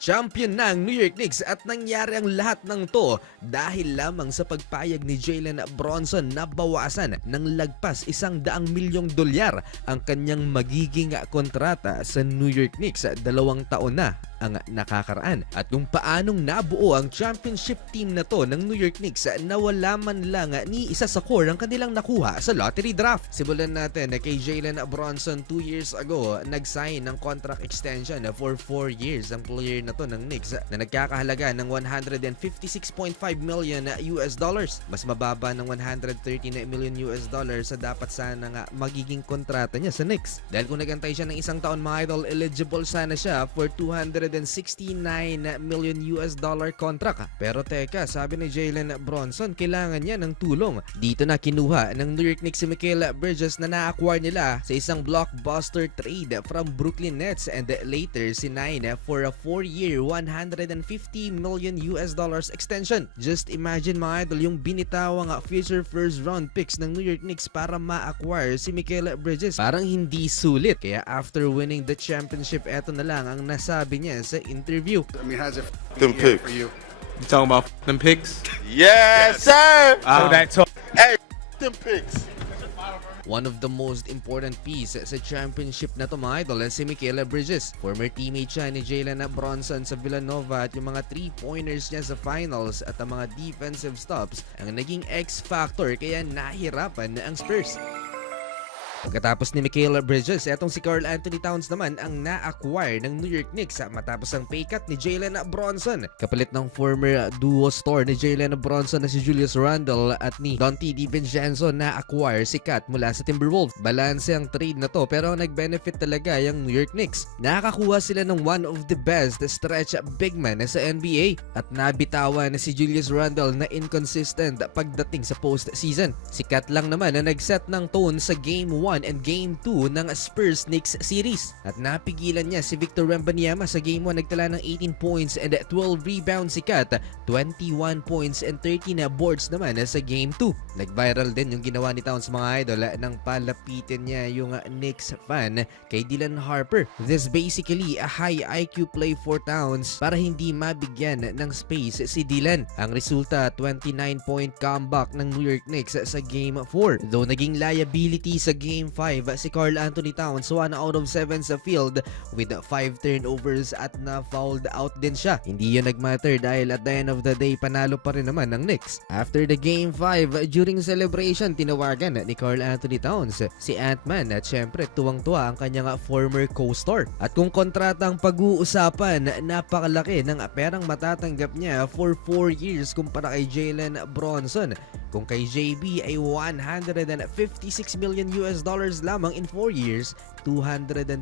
Champion na ang New York Knicks at nangyari ang lahat ng to dahil lamang sa pagpayag ni Jalen Bronson na bawasan ng lagpas $100 milyong ang kanyang magiging kontrata sa New York Knicks. 2 taon na ang nakakaraan at kung paanong nabuo ang championship team na to ng New York Knicks na wala man lang ni isa sa core ang kanilang nakuha sa lottery draft. Simulan natin kay Jalen Bronson 2 years ago, nag-sign ng contract extension for 4 years ang player na to ng Knicks na nagkakahalaga ng $156.5 million. Mas mababa ng $139 million sa dapat sana nga magiging kontrata niya sa Knicks. Dahil kung nagantay siya ng 1 taon mga idol, eligible sana siya for $269 million contract. Pero teka, sabi ni Jalen Bronson, kailangan niya ng tulong. Dito na kinuha ng New York Knicks si Mikal Bridges na na-acquire nila sa isang blockbuster trade from Brooklyn Nets and later sinign for a 4-year $150 million extension. Just imagine mga idol yung binitawang future first round picks ng New York Knicks para ma-acquire si Mikal Bridges. Parang hindi sulit. Kaya after winning the championship, eto na lang ang nasabi niya sa interview. I mean, how's it Them year picks. for you? You talking about them pigs? Yes, sir. That talk. Hey, them picks. One of the most important piece sa championship na to mga idol si Mikal Bridges. Former teammate siya ni Jalen Bronson sa Villanova at yung mga 3-pointers niya sa finals at ang mga defensive stops ang naging X-factor kaya nahirapan ang Spurs. Pagkatapos ni Mikal Bridges, etong si Karl Anthony Towns naman ang na-acquire ng New York Knicks matapos ang pay cut ni Jalen Bronson. Kapalit ng former duo star ni Jalen Bronson na si Julius Randle at ni Donte DiVincenzo na-acquire si Cat mula sa Timberwolves. Balanse ang trade na to pero ang nag-benefit talaga yung New York Knicks. Nakakakuha sila ng one of the best stretch big man sa NBA at nabitawan na si Julius Randle na inconsistent pagdating sa postseason. Si Cat lang naman na nag-set ng tone sa Game 1 and Game 2 ng Spurs Knicks series. At napigilan niya si Victor Wembanyama sa Game 1, nagtala ng 18 points and 12 rebounds si Cat, 21 points and 13 boards naman sa Game 2. Nag-viral din yung ginawa ni Towns mga idol nang palapitin niya yung Knicks fan kay Dylan Harper. This basically a high IQ play for Towns para hindi mabigyan ng space si Dylan. Ang resulta, 29-point comeback ng New York Knicks sa Game 4. Though naging liability sa Game 5 si Karl Anthony Towns, 1 out of 7 sa field with 5 turnovers at na-fouled out din siya. Hindi yun nagmatter dahil at the end of the day panalo pa rin naman ng Knicks. After the Game 5, during celebration, tinawagan ni Karl Anthony Towns si Ant-Man at syempre tuwang-tuwa ang kanyang former co-star. At kung kontrata ang pag-uusapan, napakalaki ng perang matatanggap niya for 4 years kumpara kay Jalen Bronson. Kung kay JB ay $156 million lamang in 4 years, 220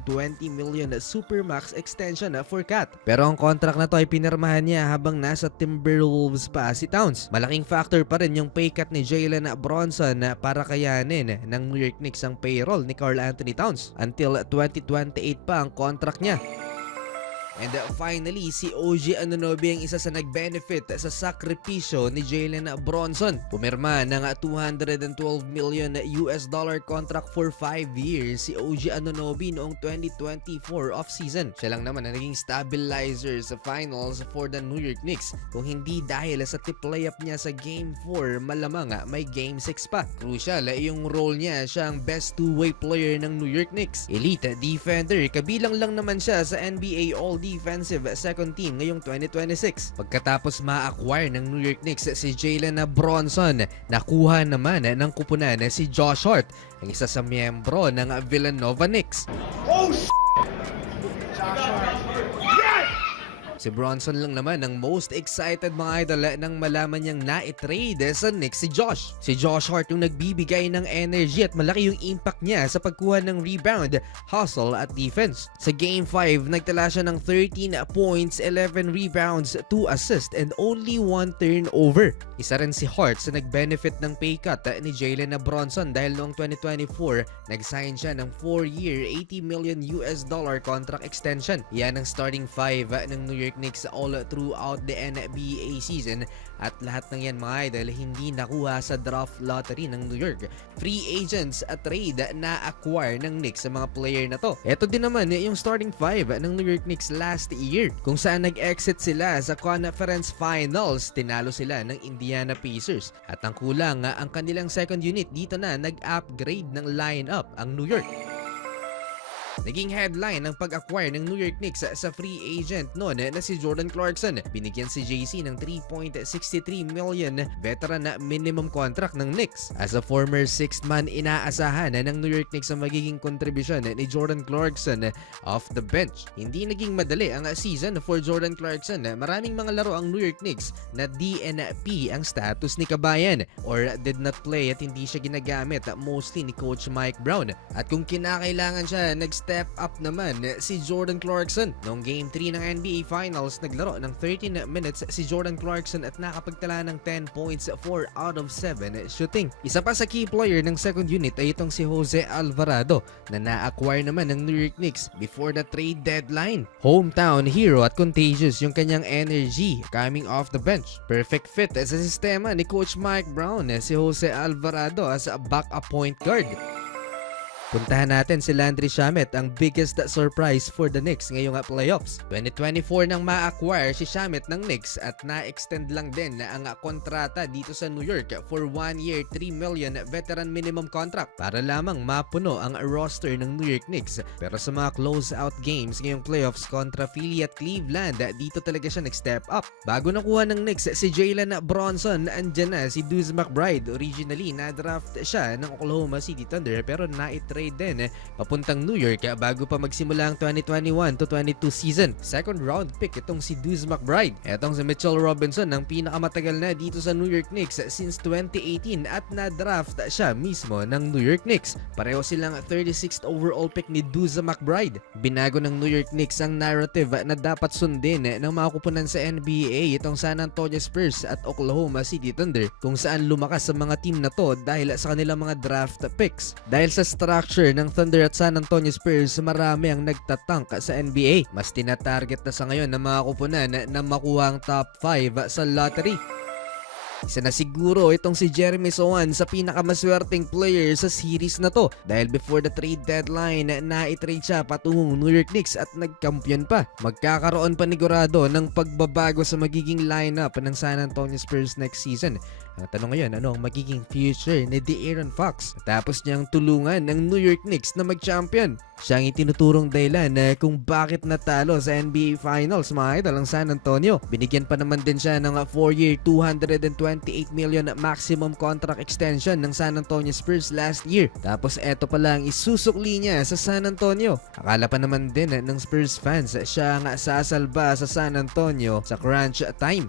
million supermax extension for Cat. Pero ang contract na to ay pinirmahan niya habang nasa Timberwolves pa si Towns. Malaking factor pa rin yung pay cut ni Jalen Bronson para kayanin ng New York Knicks ang payroll ni Karl Anthony Towns. Until 2028 pa ang contract niya. And finally, si OG Anunoby ang isa sa nag-benefit sa sakripisyo ni Jalen Bronson. Pumirma ng $212 million contract for 5 years si OG Anunoby noong 2024 offseason. Siya lang naman ang naging stabilizer sa finals for the New York Knicks. Kung hindi dahil sa tip layup niya sa Game 4, malamang may Game 6 pa. Crucial yung role niya, siya ang best two-way player ng New York Knicks. Elite defender, kabilang lang naman siya sa NBA All-Defensive second team ngayong 2026. Pagkatapos ma-acquire ng New York Knicks si Jalen Bronson, nakuha naman ng kupunan si Josh Hart, ang isa sa miyembro ng Villanova Knicks. Si Bronson lang naman ang most excited mga idol nang malaman niyang na-trade sa Knicks si Josh. Si Josh Hart yung nagbibigay ng energy at malaki yung impact niya sa pagkuha ng rebound, hustle at defense. Sa Game 5, nagtala siya ng 13 points, 11 rebounds, 2 assists and only 1 turnover. Isa rin si Hart sa nag-benefit ng pay cut ni Jalen Bronson dahil noong 2024, nag-sign siya ng 4-year $80 million contract extension. Yan ang starting 5 ng New York York Knicks all throughout the NBA season at lahat ng yan mga idol hindi nakuha sa draft lottery ng New York. Free agents at trade na acquire ng Knicks sa mga player na to. Ito din naman yung starting five ng New York Knicks last year kung saan nag-exit sila sa conference finals. Tinalo sila ng Indiana Pacers at ang kulang ang kanilang second unit dito na nag-upgrade ng lineup ang New York. Naging headline ng pag-acquire ng New York Knicks sa free agent noon na si Jordan Clarkson. Binigyan si JC ng 3.63 million veteran na minimum contract ng Knicks. As a former sixth man, inaasahan ng New York Knicks ang magiging kontribusyon ni Jordan Clarkson off the bench. Hindi naging madali ang season for Jordan Clarkson. Maraming mga laro ang New York Knicks na DNP ang status ni kabayan or did not play at hindi siya ginagamit mostly ni Coach Mike Brown. At kung kinakailangan siya, nag-step up naman si Jordan Clarkson. Noong Game 3 ng NBA Finals, naglaro ng 13 minutes si Jordan Clarkson at nakapagtala ng 10 points, 4 out of 7 shooting. Isa pa sa key player ng second unit ay itong si Jose Alvarado na na-acquire naman ng New York Knicks before the trade deadline. Hometown hero at contagious yung kanyang energy coming off the bench. Perfect fit sa sistema ni Coach Mike Brown si Jose Alvarado as a backup point guard. Puntahan natin si Landry Shamet, ang biggest surprise for the Knicks ngayong playoffs. 2024 nang ma-acquire si Shamet ng Knicks at na-extend lang din ang kontrata dito sa New York for 1 year, 3 million veteran minimum contract para lamang mapuno ang roster ng New York Knicks. Pero sa mga close-out games ngayong playoffs kontra Philly at Cleveland, dito talaga siya nag-step up. Bago nakuha ng Knicks si Jalen Bronson, andyan na si Deuce McBride. Originally, na-draft siya ng Oklahoma City Thunder pero na-trade din papuntang New York bago pa magsimula ang 2021-22 season. Second round pick itong si Deuce McBride. Etong si Mitchell Robinson ang pinakamatagal na dito sa New York Knicks since 2018 at na-draft siya mismo ng New York Knicks. Pareho silang 36th overall pick ni Deuce McBride. Binago ng New York Knicks ang narrative na dapat sundin ng mga kupunan sa NBA itong San Antonio Spurs at Oklahoma City Thunder kung saan lumakas sa mga team na to dahil sa kanilang mga draft picks. Dahil sa structure ng Thunder at San Antonio Spurs, marami ang nagtatank sa NBA. Mas tinatarget na sa ngayon ng mga kupunan na makuha ang top 5 sa lottery. Isa na siguro itong si Jeremy Sohan sa pinakamaswerteng player sa series na to dahil before the trade deadline na-trade siya patungong New York Knicks at nagkampiyon pa. Magkakaroon panigurado ng pagbabago sa magiging lineup ng San Antonio Spurs next season. Ang tanong ngayon, ano ang magiging future ni De'Aaron Fox? Tapos niyang tulungan ng New York Knicks na mag-champion. Siya ang itinuturong dahilan kung bakit natalo sa NBA Finals mga idol ang San Antonio. Binigyan pa naman din siya ng 4-year, $228 million maximum contract extension ng San Antonio Spurs last year. Tapos eto pala ang isusukli niya sa San Antonio. Akala pa naman din ng Spurs fans siya ang sasalba sa San Antonio sa crunch time.